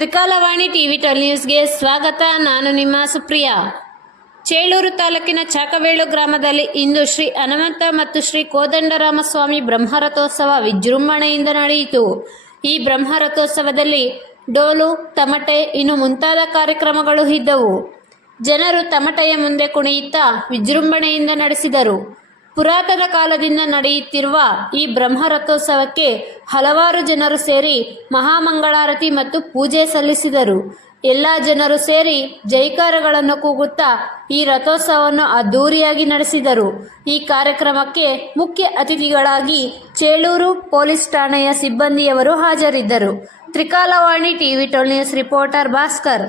ತ್ರಿಕಾಲವಾಣಿ TV 12 ನ್ಯೂಸ್ಗೆ ಸ್ವಾಗತ. ನಾನು ನಿಮ್ಮ ಸುಪ್ರಿಯಾ. ಚೇಳೂರು ತಾಲೂಕಿನ ಚಾಕವೇಳು ಗ್ರಾಮದಲ್ಲಿ ಇಂದು ಶ್ರೀ ಹನುಮಂತ ಮತ್ತು ಶ್ರೀ ಕೋದಂಡರಾಮಸ್ವಾಮಿ ಬ್ರಹ್ಮರಥೋತ್ಸವ ವಿಜೃಂಭಣೆಯಿಂದ ನಡೆಯಿತು. ಈ ಬ್ರಹ್ಮರಥೋತ್ಸವದಲ್ಲಿ ಡೋಲು, ತಮಟೆ ಇನ್ನು ಮುಂತಾದ ಕಾರ್ಯಕ್ರಮಗಳು ಇದ್ದವು. ಜನರು ತಮಟೆಯ ಮುಂದೆ ಕುಣಿಯುತ್ತಾ ವಿಜೃಂಭಣೆಯಿಂದ ನಡೆಸಿದರು. ಪುರಾತನ ಕಾಲದಿಂದ ನಡೆಯುತ್ತಿರುವ ಈ ಬ್ರಹ್ಮರಥೋತ್ಸವಕ್ಕೆ ಹಲವಾರು ಜನರು ಸೇರಿ ಮಹಾಮಂಗಳಾರತಿ ಮತ್ತು ಪೂಜೆ ಸಲ್ಲಿಸಿದರು. ಎಲ್ಲ ಜನರು ಸೇರಿ ಜೈಕಾರಗಳನ್ನು ಕೂಗುತ್ತಾ ಈ ರಥೋತ್ಸವವನ್ನು ಅದ್ದೂರಿಯಾಗಿ ನಡೆಸಿದರು. ಈ ಕಾರ್ಯಕ್ರಮಕ್ಕೆ ಮುಖ್ಯ ಅತಿಥಿಗಳಾಗಿ ಚೇಳೂರು ಪೊಲೀಸ್ ಠಾಣೆಯ ಸಿಬ್ಬಂದಿಯವರು ಹಾಜರಿದ್ದರು. ತ್ರಿಕಾಲವಾಣಿ ಟಿವಿ 12 ನ್ಯೂಸ್ ರಿಪೋರ್ಟರ್ ಭಾಸ್ಕರ್.